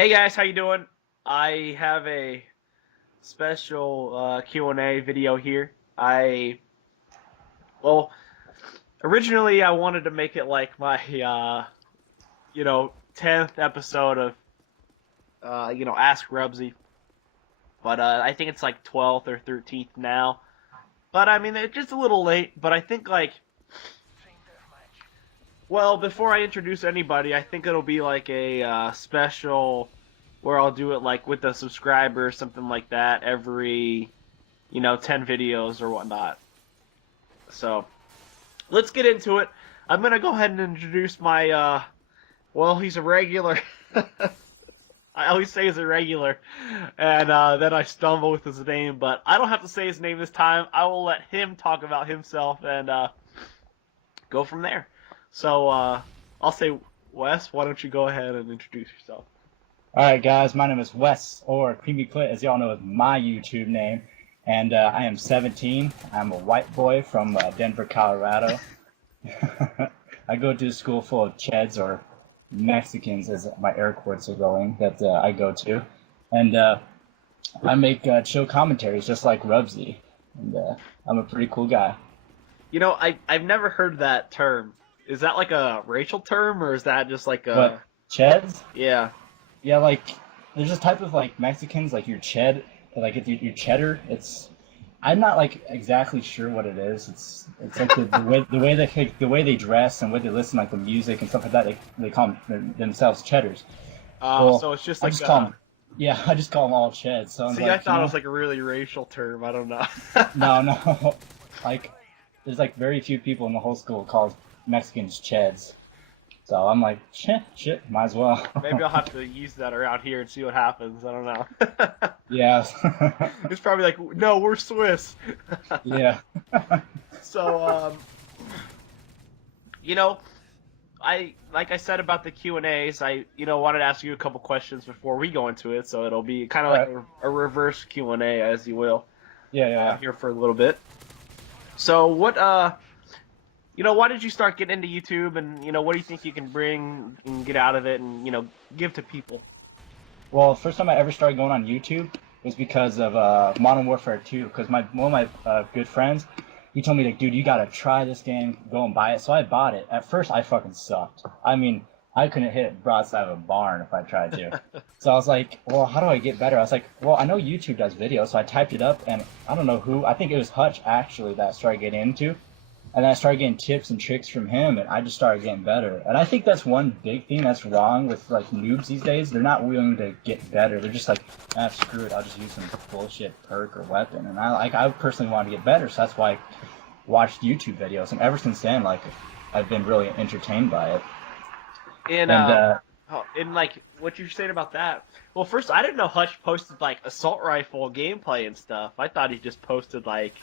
Hey guys, how you doing? I have a special Q&A video here. Well, originally I wanted to make it like my, 10th episode of, Ask Rubbbbsy, but I think it's like 12th or 13th now. But I mean, it's just a little late, but I think well, before I introduce anybody, I think it'll be like a special where I'll do it like with a subscriber or something like that every, 10 videos or whatnot. So, let's get into it. I'm going to go ahead and introduce my, well, he's a regular. I always say he's a regular, and then I stumble with his name, but I don't have to say his name this time. I will let him talk about himself and go from there. So, I'll say, Wes, why don't you go ahead and introduce yourself? Alright guys, my name is Wes, or Creamy Clit, as y'all know is my YouTube name, and I am 17. I'm a white boy from Denver, Colorado. I go to a school full of Cheds, or Mexicans, as my air quotes are going, that I go to. And I make chill commentaries just like Rubbbbsy, and I'm a pretty cool guy. I've never heard that term. Is that like a racial term, or is that just like a... What, Cheds? Yeah. Yeah, like, there's this type of, like, Mexicans, like, your Ched, like, if your cheddar, I'm not, like, exactly sure what it is. It's like the way they dress and the way they listen, like, the music and stuff like that, they call themselves cheddars. So it's just like... I just call them all Cheds. So See, I thought it was like a really racial term. I don't know. No. Like, there's, like, very few people in the whole school called Mexicans Cheds. So I'm like, shit, might as well. Maybe I'll have to use that around here and see what happens. I don't know. Yeah. It's probably like, no, we're Swiss. Yeah. So, like I said about the Q&As, I wanted to ask you a couple questions before we go into it, so it'll be kind of like a reverse Q&A, as you will. Yeah. Here for a little bit. So, why did you start getting into YouTube, and, what do you think you can bring and get out of it and, give to people? Well, first time I ever started going on YouTube was because of Modern Warfare 2, because one of my good friends, he told me, like, dude, you gotta try this game, go and buy it. So I bought it. At first, I fucking sucked. I mean, I couldn't hit it broadside of a barn if I tried to. So I was like, well, how do I get better? I was like, well, I know YouTube does videos, so I typed it up, and I don't know who, I think it was Hutch, actually, that I started getting into. And then I started getting tips and tricks from him, and I just started getting better. And I think that's one big thing that's wrong with, like, noobs these days. They're not willing to get better. They're just like, screw it, I'll just use some bullshit perk or weapon. And I personally wanted to get better, so that's why I watched YouTube videos. And ever since then, like, I've been really entertained by it. And like, what you saying about that? Well, first, I didn't know Hutch posted, like, assault rifle gameplay and stuff. I thought he just posted, like...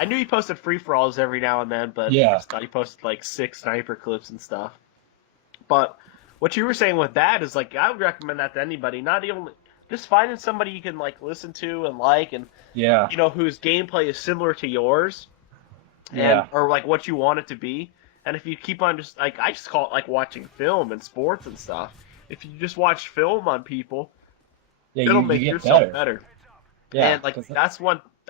I knew he posted free-for-alls every now and then, but yeah. I just thought he posted, like, 6 sniper clips and stuff. But what you were saying with that is, like, I would recommend that to anybody. Not even... Just finding somebody you can, like, listen to and like, and, yeah, whose gameplay is similar to yours. Yeah. Or, like, what you want it to be. And if you keep on just... Like, I just call it, like, watching film and sports and stuff. If you just watch film on people, it'll make yourself better. Yeah. And, like,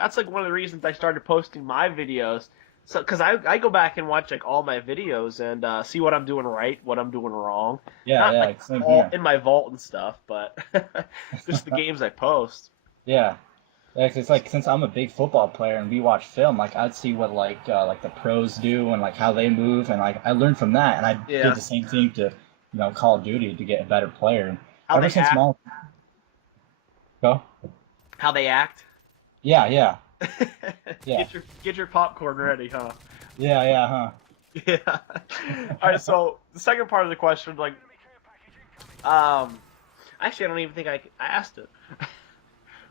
that's like one of the reasons I started posting my videos. So, because I go back and watch, like, all my videos and see what I'm doing right, what I'm doing wrong. Yeah, Not, yeah. like, all in my vault and stuff, but just the games I post. Yeah. It's like, since I'm a big football player and we watch film, like, I'd see what, like the pros do and, like, how they move, and, like, I learned from that, and I did the same thing to, Call of Duty to get a better player. How they act. Go? How they act. Yeah. Get your popcorn ready, huh? Yeah. Yeah. All right. So the second part of the question, like, actually, I don't even think I asked it.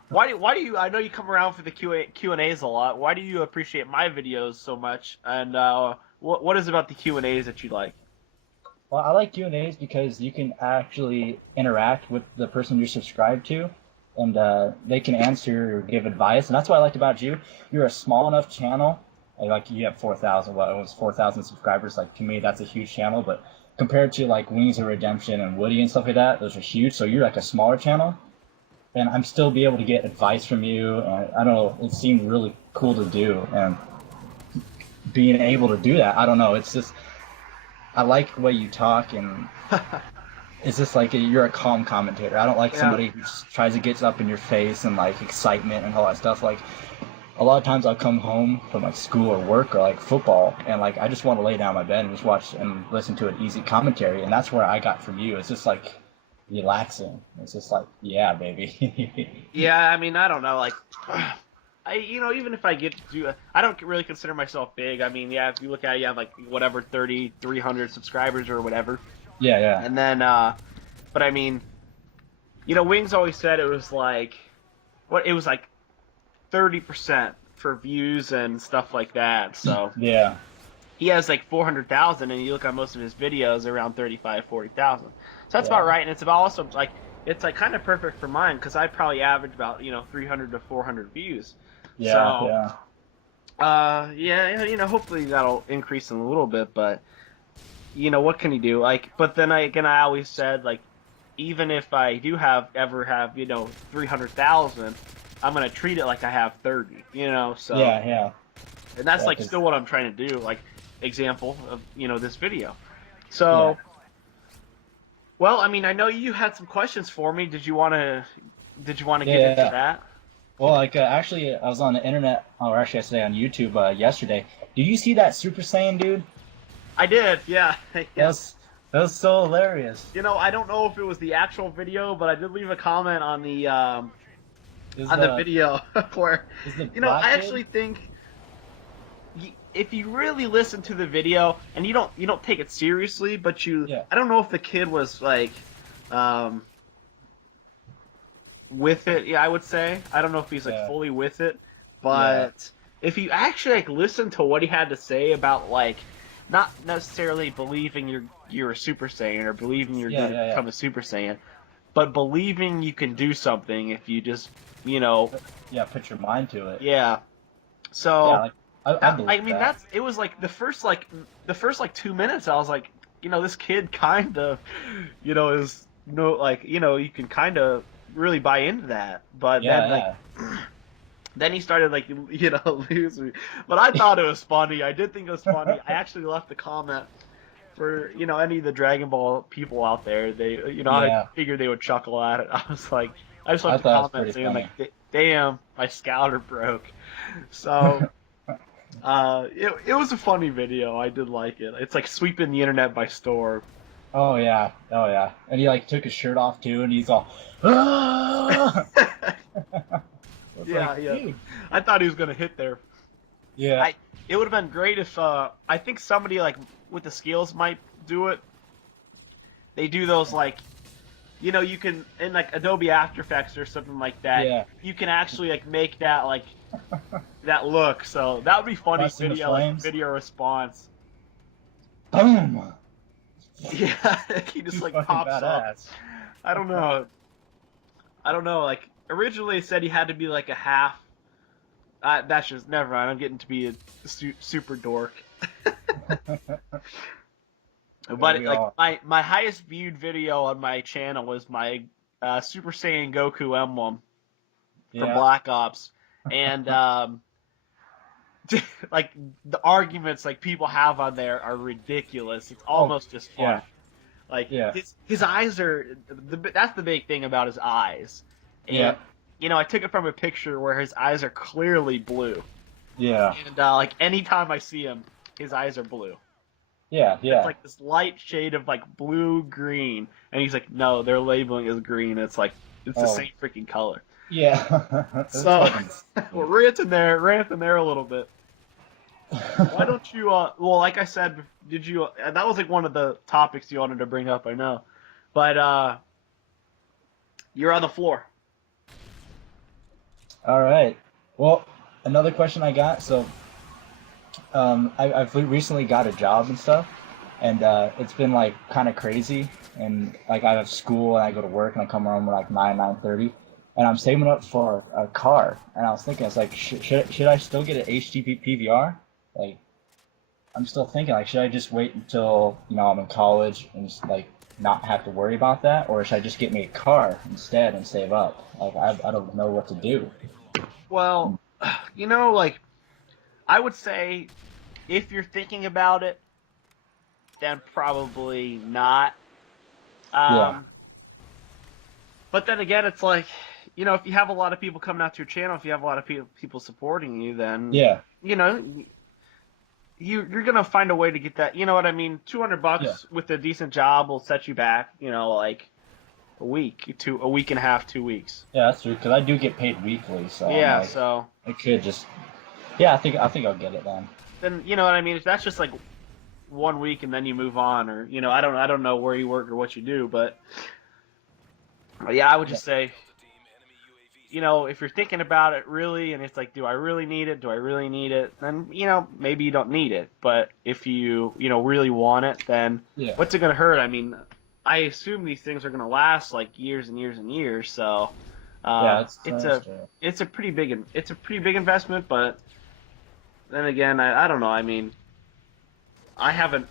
Why do you? I know you come around for the Q&As a lot. Why do you appreciate my videos so much? And what is it about the Q&As that you like? Well, I like Q&As because you can actually interact with the person you're subscribed to. And they can answer or give advice, and that's what I liked about you. You're a small enough channel, like you have 4,000 subscribers. Like, to me, that's a huge channel, but compared to like Wings of Redemption and Woody and stuff like that, those are huge. So you're like a smaller channel, and I'm still be able to get advice from you. And I don't know, it seemed really cool to do, and being able to do that, I don't know, it's just I like the way you talk, and it's just like you're a calm commentator. I don't like Yeah. somebody who just tries to get up in your face and like excitement and all that stuff. Like a lot of times I'll come home from like school or work or like football, and like I just want to lay down in my bed and just watch and listen to an easy commentary, and that's where I got from you. It's just like relaxing. It's just like, yeah, baby. Yeah, I mean, I don't know, like, even if I get to do, I don't really consider myself big. I mean, yeah, if you look at it, you have like whatever 300 subscribers or whatever, Yeah, yeah, and then, but I mean, Wings always said it was like, it was like 30% for views and stuff like that. So yeah, he has like 400,000, and you look at most of his videos around 35, 40,000. So that's yeah, about right, and it's about also like it's like kind of perfect for mine because I probably average about 300 to 400 views. yeah, So yeah, yeah, hopefully that'll increase in a little bit, but what can you do? Like, but then I always said like, even if I do ever have 300,000, I'm gonna treat it like I have 30. So yeah, yeah, and that's yeah, like 'cause- still what I'm trying to do. Like example of this video. yeah, So well, I mean, I know you had some questions for me. Did you want to get into yeah. that? Well, like actually, I was on the internet, or actually I say on YouTube yesterday. Did you see that Super Saiyan dude? I did, yeah. Yeah. That was so hilarious. I don't know if it was the actual video, but I did leave a comment on the Is video where is the I black kid? actually think if you really listen to the video and you don't take it seriously, but Yeah. I don't know if the kid was like with it. Yeah, I would say I don't know if he's like Yeah. fully with it, but if you actually like listen to what he had to say about like not necessarily believing you're a Super Saiyan or believing you're Yeah, going to yeah, yeah. become a Super Saiyan, but believing you can do something if you just Yeah, put your mind to it. yeah. So Yeah, like I believe I mean that. it was like the first 2 minutes I was like, this kid kind of is no like you can kind of really buy into that, but then like Yeah, then he started like lose me. But I thought it was funny. I did think it was funny. I actually left a comment for any of the Dragon Ball people out there. They I yeah. figured they would chuckle at it. I was like, I just I left a thought it was comment pretty saying funny. like, damn, my scouter broke. So it was a funny video. I did like it. It's like sweeping the internet by storm. Oh yeah, oh yeah. And he like took his shirt off too, and he's all, ah! It's Yeah, like, yeah. dude. I thought he was gonna hit there. Yeah, It would have been great if I think somebody like with the skills might do it. They do those like you can in like Adobe After Effects or something like that. Yeah. You can actually like make that like that look. So that would be funny Busting the video like flames. video response. boom. Yeah, he just He's like fucking pops up. badass. I don't know. Like originally it said he had to be like a half. That's just never mind. I'm getting to be a super dork. But we like all- my highest viewed video on my channel was my Super Saiyan Goku emblem from Yeah. Black Ops, and like the arguments like people have on there are ridiculous. It's almost just fun. yeah. Like Yeah. his eyes are that's the big thing about his eyes. And, Yeah. I took it from a picture where his eyes are clearly blue, Yeah. and like anytime I see him, his eyes are blue. Yeah. Yeah. It's like this light shade of like blue green, and he's like, no, they're labeling as green. It's like it's the Oh. same freaking color. Yeah. That's So fucking we're ranting there a little bit. Why don't you? Well, like I said, did you? That was like one of the topics you wanted to bring up. I know, but you're on the floor. All right. Well, another question I got. So, I've recently got a job and stuff, and it's been like kind of crazy. And like I have school and I go to work and I come home at like 9:30, and I'm saving up for a car. And I was thinking, it's like, should I still get an HTTP PVR? Like, I'm still thinking, like, should I just wait until, I'm in college and just, like, not have to worry about that? Or should I just get me a car instead and save up? Like, I don't know what to do. Well, like I would say if you're thinking about it, then probably not. Yeah, But then again, it's like, if you have a lot of people coming out to your channel, if you have a lot of people supporting you, then, yeah, you know, you're gonna find a way to get that. You know what I mean? yeah. $200 with a decent job will set you back, like a week and a half, 2 weeks. Yeah, that's true, because I do get paid weekly, so I'm Yeah, like, so I could just, yeah, I think I'll get it then. then you know what I mean. If that's just like 1 week and then you move on, or I don't know where you work or what you do, but yeah, I would Yeah, just say, if you're thinking about it really, and it's like, do I really need it? Do I really need it? Then, maybe you don't need it. But if you, really want it, then yeah, what's it going to hurt? I mean, I assume these things are going to last like years and years and years. So, yeah. It's it's that's a, true. it's a pretty big investment. But then again, I don't know. I mean, I haven't,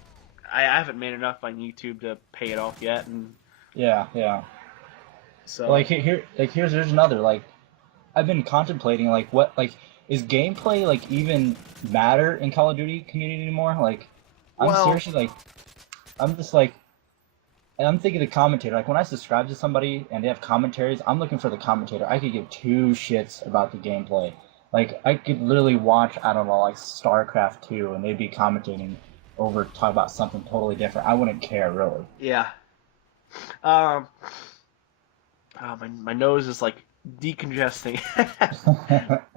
I haven't made enough on YouTube to pay it off yet. And Yeah, yeah. so, Like here's another, like, I've been contemplating, like, what, like, is gameplay, like, even matter in Call of Duty community anymore? Like, I'm well, seriously, like, I'm just like, and I'm thinking the commentator. Like, when I subscribe to somebody and they have commentaries, I'm looking for the commentator. I could give two shits about the gameplay. Like, I could literally watch, I don't know, like StarCraft 2, and they'd be commentating over, talk about something totally different. I wouldn't care, really. yeah. Um, my nose is like decongesting.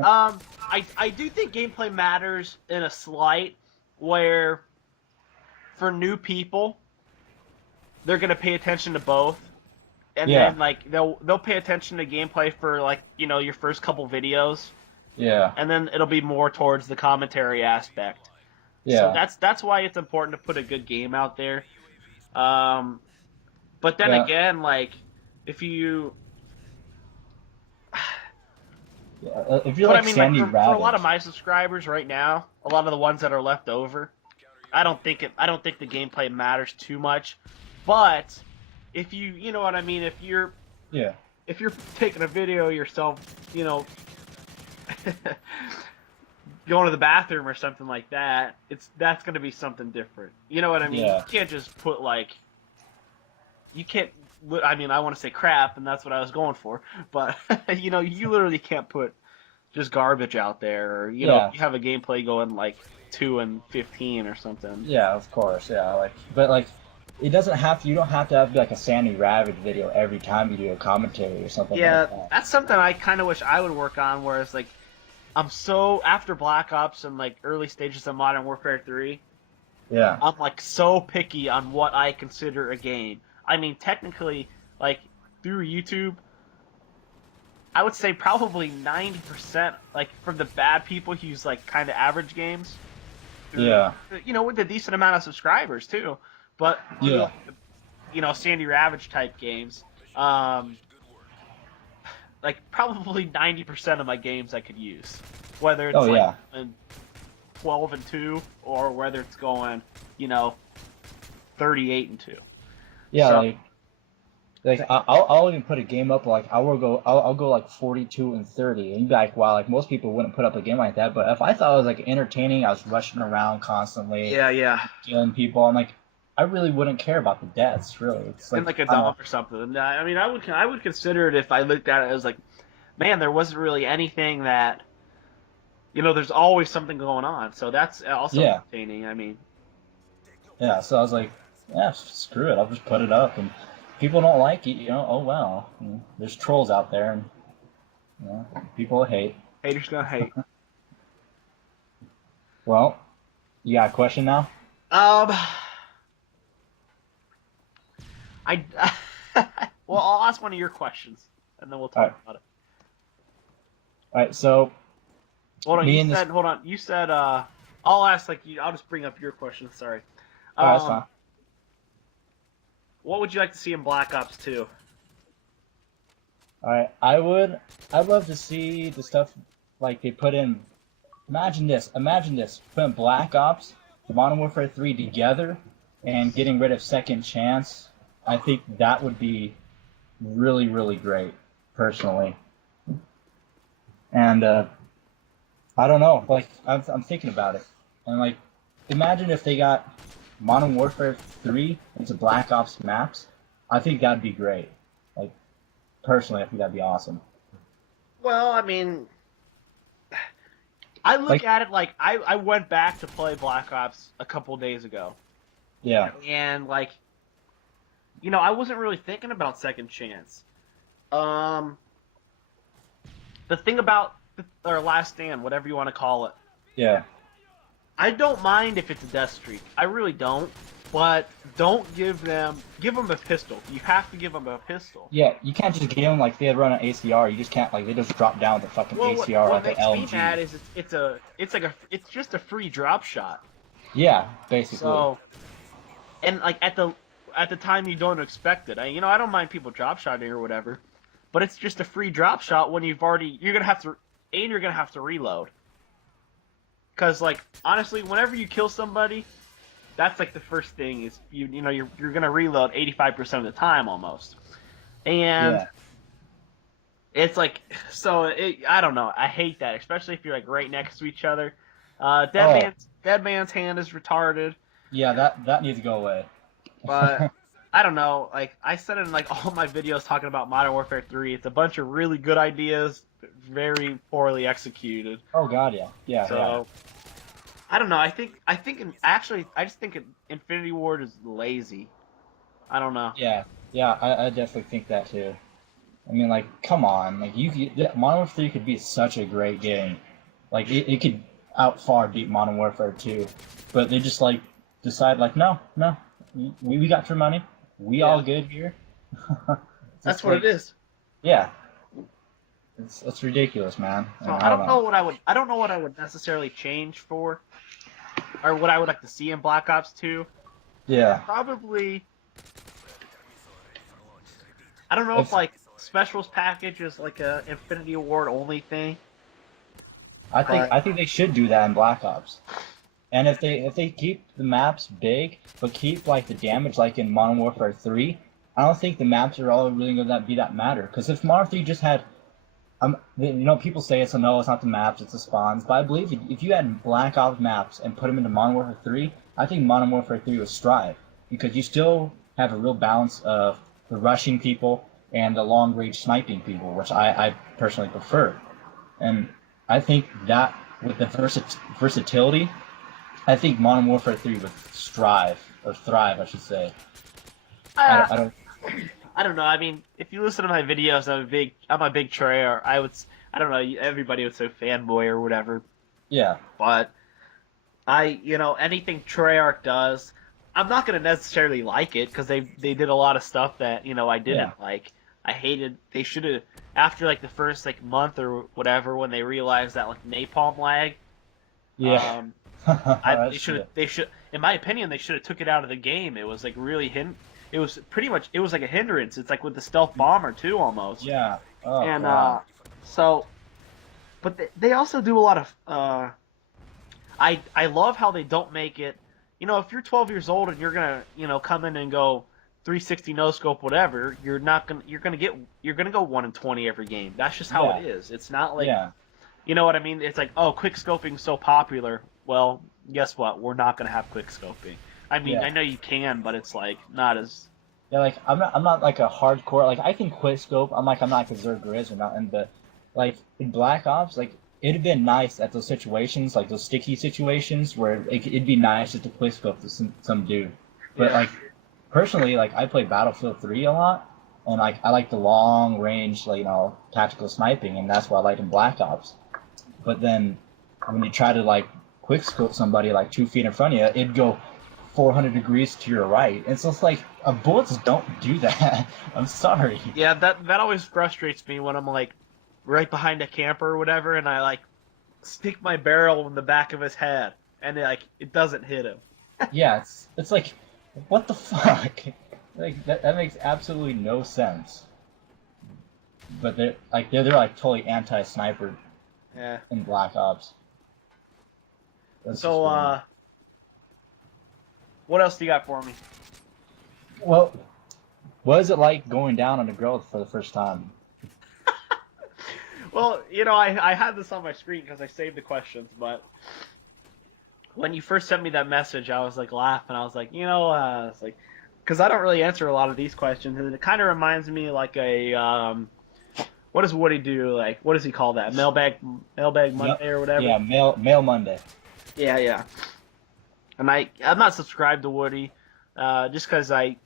I do think gameplay matters in a slight where for new people they're gonna pay attention to both, and Yeah, then like they'll pay attention to gameplay for like your first couple videos, yeah, and then it'll be more towards the commentary aspect. So yeah, that's why it's important to put a good game out there. Um, but then yeah. again, like if you Yeah. If you're But I like mean, like Sandy for a lot of Ravage, my subscribers right now, a lot of the ones that are left over, I don't think the gameplay matters too much. But if you know what I mean, yeah, if you're taking a video of yourself, going to the bathroom or something like that, that's going to be something different. You know what I mean? You yeah, can't just put like you can't. I mean, I want to say crap, and that's what I was going for. But you literally can't put just garbage out there, or yeah, you have a gameplay going like 2 and 15 or something. yeah. Of course, yeah. Like, but like, it doesn't have to. You don't have to have like a Sandy Ravage video every time you do a commentary or something like Yeah, that. that's something I kind of wish I would work on. Whereas like I'm so after Black Ops and like early stages of Modern Warfare 3, Yeah, I'm like so picky on what I consider a game. I mean, technically, like through YouTube, I would say probably 90%, like from the bad people who use like kind of average games, through, yeah, with a decent amount of subscribers too. But through yeah. like, Sandy Ravage type games, like probably 90% of my games I could use, whether Oh it's like yeah, 12-2 or whether it's going, 38-2. yeah. So Like I'll even put a game up, like I'll go like 42-30, and you'd be like, wow, like most people wouldn't put up a game like that. But if I thought it was like entertaining, I was rushing around constantly, yeah, yeah, killing people, I'm like, I really wouldn't care about the deaths, really. It's in like, like a I don't know. dom or something. And I mean, I would consider it if I looked at it as like, man, there wasn't really anything that, there's always something going on. So that's also Yeah, entertaining. I mean, yeah. So I was like, yeah, screw it. I'll just put it up, and people don't like it, oh well. There's trolls out there, and people hate. haters gonna hate. Well, you got a question now? Um, I well, I'll ask one of your questions, and then we'll All talk right, about it. all right. So Hold on, me and this. hold on. You said I'll ask like you. I'll just bring up your question. Sorry. All right, that's fine. What would you like to see in Black Ops 2? All right, I'd love to see the stuff like they put in. Imagine this, put in Black Ops, Modern Warfare 3 together and getting rid of Second Chance, I think that would be really, really great, personally. And I don't know, like I'm thinking about it, and like imagine if they got Modern Warfare 3 into Black Ops maps. I think that'd be great. Like personally, I think that'd be awesome. Well, I mean, I look Like at it like I went back to play Black Ops a couple days ago, yeah, and like, I wasn't really thinking about Second Chance. Um, the thing about or Last Stand, whatever you want to call it, yeah. I don't mind if it's a death streak. I really don't. But don't give them a pistol. You have to give them a pistol. Yeah, you can't just give them like they had run an ACR. You just can't like they just drop down with the fucking Well, ACR what like an makes me LMG. mad is it's just a free drop shot. Yeah, basically. So, and like at the time you don't expect it. I don't mind people drop shotting or whatever, but it's just a free drop shot when you're gonna have to reload. Because like honestly, whenever you kill somebody, that's like the first thing is you're gonna reload 85% of the time almost, and Yeah. it's like I don't know. I hate that, especially if you're like right next to each other. Dead man's hand is retarded. Yeah, that needs to go away. But I don't know. Like I said in like all my videos talking about Modern Warfare 3, it's a bunch of really good ideas, very poorly executed. Oh God, yeah, yeah, So. yeah. I don't know. I just think Infinity Ward is lazy. I don't know. Yeah, yeah, I definitely think that too. I mean, like, come on, like Modern Warfare 3 could be such a great game. Like, it could out far beat Modern Warfare 2, but they just like decide like, no, we got your money, we all good here. That's what it is. Yeah, it's ridiculous, man. So I don't know what I would necessarily change for, or what I would like to see in Black Ops 2. Yeah. Probably. I don't know if like specials package is like a Infinity Ward only thing. I think they should do that in Black Ops. And if they keep the maps big, but keep like the damage like in Modern Warfare 3, I don't think the maps are all really gonna be that matter. Because if Modern 3 just had, people say it's not the maps, it's the spawns. But I believe if you had Black Ops maps and put them into Modern Warfare 3, I think Modern Warfare 3 would strive because you still have a real balance of the rushing people and the long range sniping people, which I personally prefer. And I think that with the versatility, I think Modern Warfare 3 would thrive, I should say. I don't know. I mean, if you listen to my videos, I'm a big Treyarch. I don't know. Everybody would say fanboy or whatever. Yeah. But anything Treyarch does, I'm not gonna necessarily like it because they did a lot of stuff that I didn't like. I hated. They should have after like the first like month or whatever when they realized that like napalm lag. Yeah. They should. In my opinion, they should have took it out of the game. It was like really It was like a hindrance. It's like with the stealth bomber too, almost. Yeah. Oh, and God. But they also do a lot of. I love how they don't make it. If you're 12 years old and you're gonna come in and go 360 no scope whatever, you're gonna go 1 in 20 every game. That's just how it is. It's not like you know what I mean. It's like, oh, quick scoping's so popular. Well, guess what? We're not gonna have quick scoping. I mean, I know you can, but it's like not as. Yeah, like I'm not like a hardcore. Like I can quick scope. I'm not like a Zerg Grizz or nothing. But like in Black Ops, like it'd been nice at those situations, like those sticky situations, where it'd be nice just to quick scope to some dude. But like personally, like I play Battlefield 3 a lot, and like I like the long range, like tactical sniping, and that's what I like in Black Ops. But then when you try to like quick scope somebody like 2 feet in front of you, it'd go 400 degrees to your right. And so it's like, bullets don't do that. I'm sorry. Yeah, that always frustrates me when I'm like right behind a camper or whatever, and I like stick my barrel in the back of his head, and it doesn't hit him. Yeah, it's like, what the fuck? Like that makes absolutely no sense. But they're like totally What else do you got for me? Well, what is it like going down on a girl for the first time? Well, I had this on my screen because I saved the questions, but when you first sent me that message, I was like laughing. I was like, it's like, because I don't really answer a lot of these questions, and it kind of reminds me like what does Woody do? Like, what does he call that? Mailbag Monday or whatever. Yeah, mail Monday. Yeah, yeah. And I'm not subscribed to Woody, just because I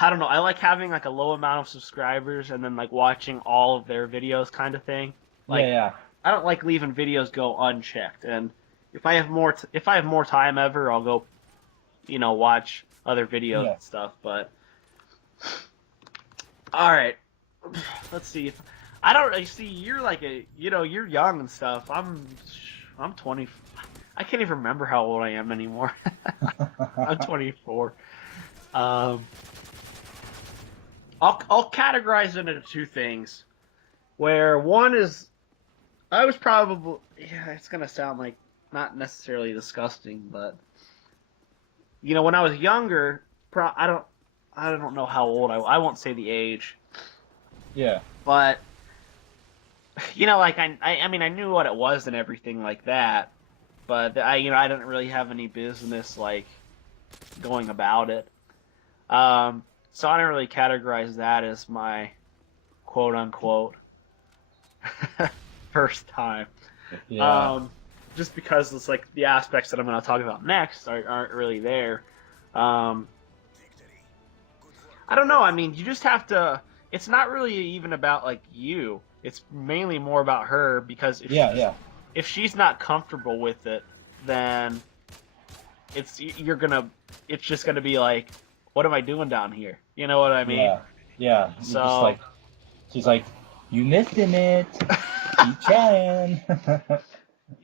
don't know. I like having like a low amount of subscribers and then like watching all of their videos, kind of thing. Like, Yeah. I don't like leaving videos go unchecked. And if I have more time ever, I'll go, watch other videos and stuff. But all right, let's see. I don't see you're like you're young and stuff. I'm 20. I can't even remember how old I am anymore. I'm 24. I'll categorize it into two things. Where one is, I was probably, it's gonna sound like not necessarily disgusting, but when I was younger, I don't know how old I won't say the age. Yeah. But like I mean I knew what it was and everything like that, but I didn't really have any business like going about it. So I don't really categorize that as my quote unquote first time. Yeah. Just because it's like the aspects that I'm going to talk about next aren't really there. I don't know. I mean, you just have to. It's not really even about like you. It's mainly more about her because if she's not comfortable with it, then it's just gonna be like, what am I doing down here? You know what I mean? Yeah. So she's like, you missing it. Keep trying.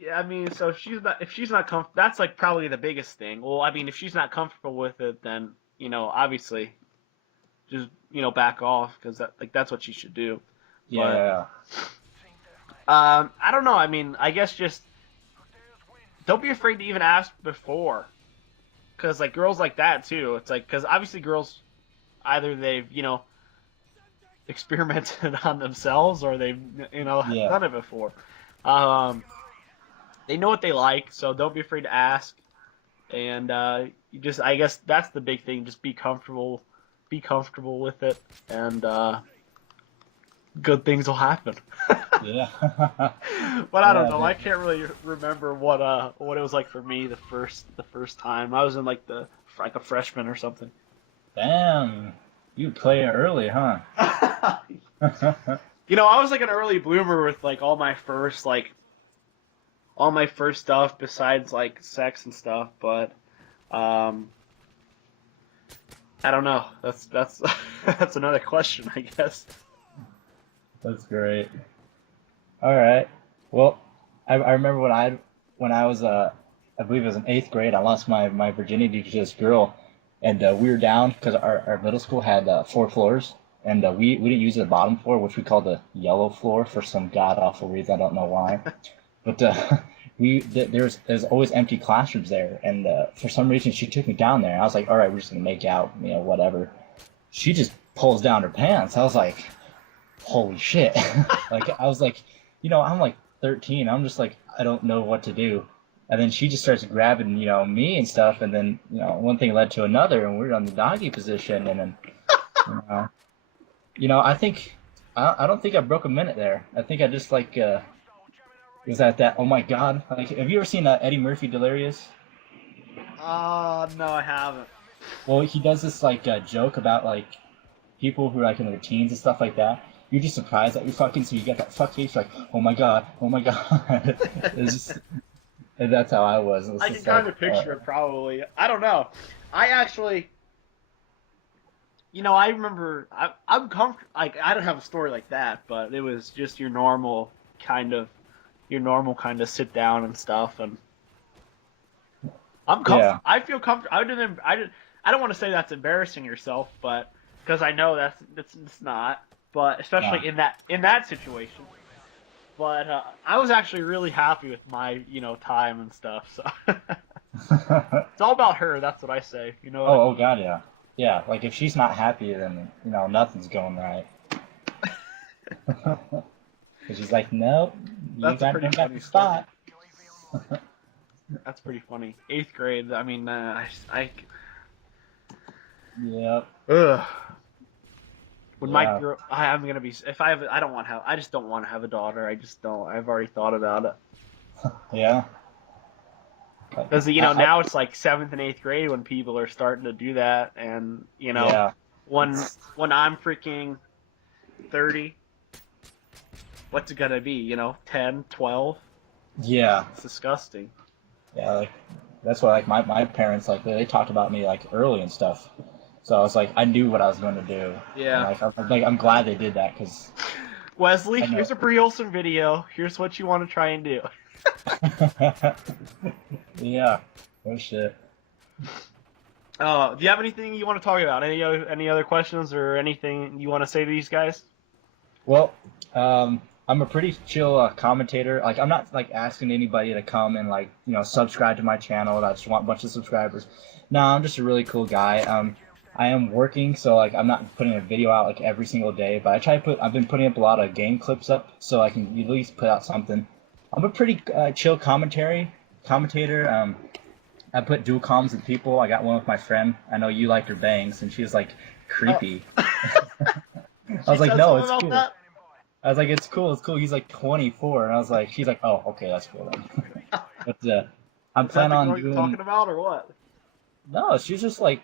yeah, I mean, so if she's not comfortable, that's like probably the biggest thing. Well, I mean, if she's not comfortable with it, then obviously, just back off because that's what she should do. Yeah. But, I don't know. I mean, I guess just don't be afraid to even ask before, because like girls like that too. It's like because obviously girls either they've experimented on themselves or they've done it before. They know what they like, so don't be afraid to ask. And I guess that's the big thing. Just be comfortable with it, and good things will happen. Yeah. But I don't know. I can't really remember what it was like for me the first time. I was in like a freshman or something. Damn, you play it early, huh? I was like an early bloomer with like all my first stuff besides like sex and stuff, but I don't know. That's that's another question, I guess. That's great. All right. Well, I remember when I was I believe it was in 8th grade. I lost my virginity to this girl, and we were down because our middle school had 4 floors, and we didn't use the bottom floor, which we called the yellow floor for some god awful reason. I don't know why, but there's always empty classrooms there, and for some reason she took me down there. I was like, all right, we're just gonna make out, whatever. She just pulls down her pants. I was like, holy shit! Like I was like, I'm like 13. I'm just like, I don't know what to do. And then she just starts grabbing, me and stuff. And then, one thing led to another, and we were on the doggy position. And then, I think, I don't think I broke a minute there. I think I just like, was at that, oh my God. Like, have you ever seen Eddie Murphy Delirious? No, I haven't. Well, he does this like joke about like people who are like in their teens and stuff like that. You're just surprised that you're fucking, so you get that fuck face like, oh my god. It's just, and that's how I was. I can kind of picture it probably. I don't know. I actually, I remember, I'm comfortable, like, I don't have a story like that, but it was just your normal kind of sit down and stuff, and I'm comfortable. Yeah. I feel comfortable. I don't want to say that's embarrassing yourself, but, because I know it's not. But especially in that situation, but I was actually really happy with my time and stuff. So It's all about her. That's what I say. You know what I Oh, mean? God, yeah. Yeah, like if she's not happy, then, nothing's going right. 'Cause she's like, nope, you That's a got pretty don't got funny the story. spot. That's pretty funny. 8th grade. I mean, Yep, ugh. When my yeah, girl, I'm gonna be. If I have, I don't want to have. I just don't want to have a daughter. I just don't. I've already thought about it. yeah. Because I, now it's like 7th and 8th grade when people are starting to do that, and yeah, when it's, when I'm freaking 30, what's it gonna be? 10, 12. yeah, It's disgusting. yeah. Like that's why like my parents like they talked about me like early and stuff. So I was like I knew what I was going to do, and Yeah. I'm glad they did that because Wesley, I know. here's a Brie Olson video. Here's what you want to try and do. Yeah. Oh shit. Do you have anything you want to talk about? Any other questions or anything you want to say to these guys? Well, I'm a pretty chill commentator. Like, I'm not like asking anybody to come and like subscribe to my channel. I just want a bunch of subscribers. No, I'm just a really cool guy. I am working, so like I'm not putting a video out like every single day, but I've been putting up a lot of game clips up so I can at least put out something. I'm a pretty chill commentator. I put dual comms with people. I got one with my friend. I know you liked her bangs, and she was like Oh, creepy. I she was like, said no, something it's about cool. that. I was like, it's cool, it's cool. He's like 24, and I was like, she's like, oh, okay, that's cool then. But I'm Is that planning the on girl you're doing. talking about or what? No, she's just like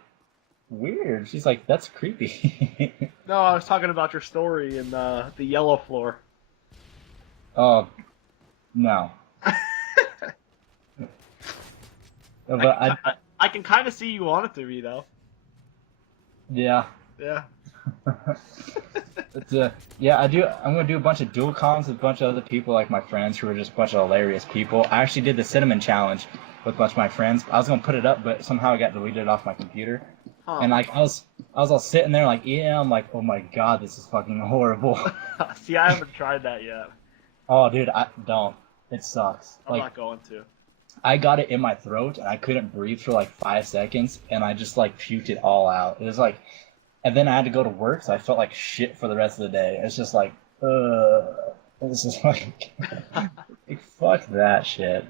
weird. She's like, that's creepy. No, I was talking about your story in the yellow floor. Oh no, I but can I can kind of see you want it to be though. yeah. Yeah. But yeah, I'm gonna do a bunch of dual comms with a bunch of other people, like my friends who are just a bunch of hilarious people. I actually did the cinnamon challenge with a bunch of my friends. I was gonna put it up, but somehow I got deleted off my computer. Huh. And like I was all sitting there like, yeah, I'm like, oh my god, this is fucking horrible. See, I haven't tried that yet. Oh, dude, I don't. It sucks. I'm Like not going to. I got it in my throat and I couldn't breathe for like 5 seconds, and I just like puked it all out. It was like, and then I had to go to work, so I felt like shit for the rest of the day. It's just like, this is like, like fuck that shit.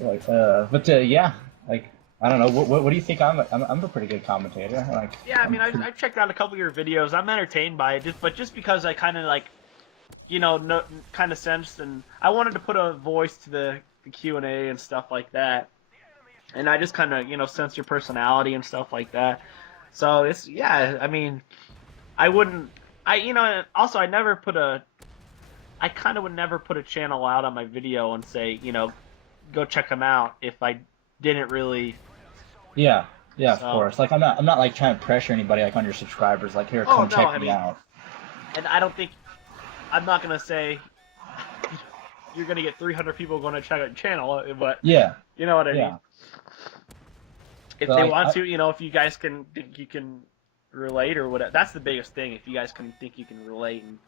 Like, but yeah, like I don't know. What do you think? I'm a pretty good commentator. Like, Yeah, I mean, I've checked out a couple of your videos. I'm entertained by it, just because I kind of like, no, kind of sensed, and I wanted to put a voice to the Q&A and stuff like that, and I just kind of sense your personality and stuff like that. So it's yeah, I mean, I wouldn't, and also I kind of would never put a channel out on my video and say go check them out if I didn't really. yeah, yeah, of So course. Like I'm not like trying to pressure anybody like on your subscribers. Like here, oh come no, check I me mean, out. and I don't think I'm not gonna say you're gonna get 300 people going to check out your channel, but Yeah, you know what I mean. yeah. If But they like, want to, if you guys think you can relate or whatever, that's the biggest thing. If you guys can think you can relate and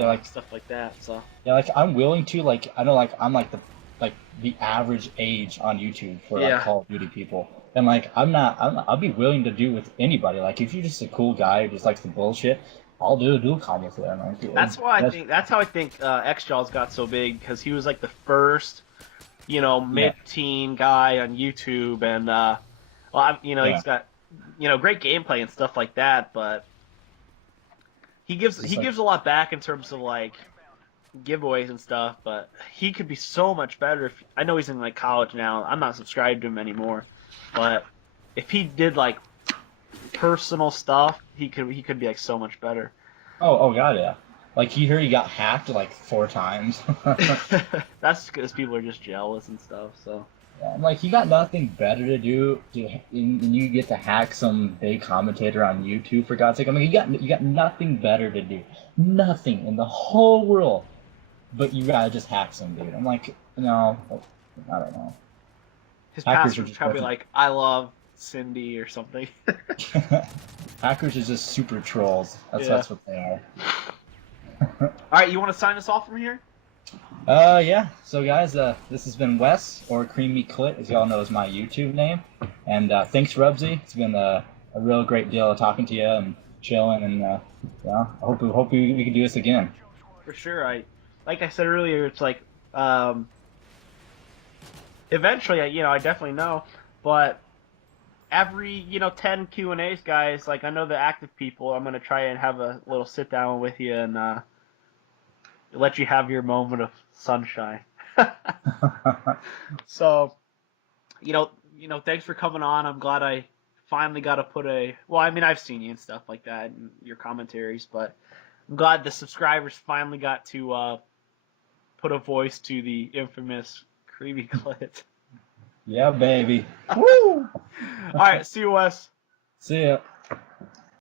yeah, like stuff like that. So yeah, like I'm willing to like I know like I'm like the average age on YouTube for like yeah, Call of Duty people, and like I'll be willing to do with anybody. Like if you're just a cool guy who just likes the bullshit, I'll do a dual com with them. Like, that's how I think X-Jaws got so big because he was like the first yeah, mid-teen guy on YouTube, and yeah, he's got great gameplay and stuff like that, but he just like gives a lot back in terms of like giveaways and stuff, but he could be so much better. I know he's in like college now. I'm not subscribed to him anymore, but if he did like personal stuff, he could be like so much better. oh god, yeah. Like he heard he got hacked like 4 times. That's because people are just jealous and stuff. So I'm like, you got nothing better to do, and you get to hack some big commentator on YouTube for God's sake. I mean, you got nothing better to do, nothing in the whole world, but you gotta just hack some dude. I'm like, no, I don't know. his Hackers are password's just probably like "I love Cindy" or something. hackers are just super trolls. Yeah. That's what they are. All right, you want to sign us off from here? Yeah. So guys, this has been Wes, or Creamy Clit, as y'all know is my YouTube name. And thanks, Rubbbbsy. It's been a real great deal of talking to you and chilling, and I hope we can do this again. For sure. Like I said earlier, it's like um, eventually, I definitely know, but every 10 Q&As, guys, like I know the active people, I'm gonna try and have a little sit down with you and let you have your moment of sunshine. So, thanks for coming on. I'm glad I finally got to put a. Well, I mean, I've seen you and stuff like that and your commentaries, but I'm glad the subscribers finally got to put a voice to the infamous Creamy Clit. Yeah, baby. Woo! All right, see you, Wes. See ya.